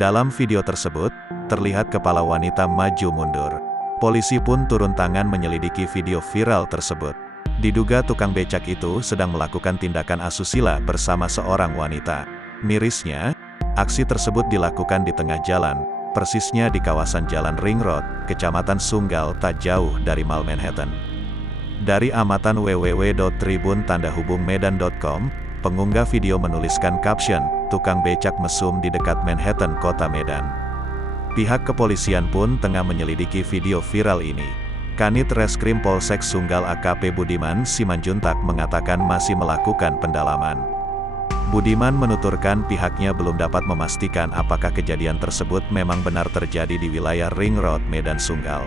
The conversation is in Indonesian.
Dalam video tersebut, terlihat kepala wanita maju mundur. Polisi pun turun tangan menyelidiki video viral tersebut. Diduga tukang becak itu sedang melakukan tindakan asusila bersama seorang wanita. Mirisnya, aksi tersebut dilakukan di tengah jalan, persisnya di kawasan Jalan Ring Road, Kecamatan Sunggal tak jauh dari Mall Manhattan. Dari amatan www.tribuntandahubungmedan.com, pengunggah video menuliskan caption, "Tukang becak mesum di dekat Manhattan, Kota Medan." Pihak kepolisian pun tengah menyelidiki video viral ini. Kanit Reskrim Polsek Sunggal AKP Budiman Simanjuntak mengatakan masih melakukan pendalaman. Budiman menuturkan pihaknya belum dapat memastikan apakah kejadian tersebut memang benar terjadi di wilayah Ring Road, Medan Sunggal.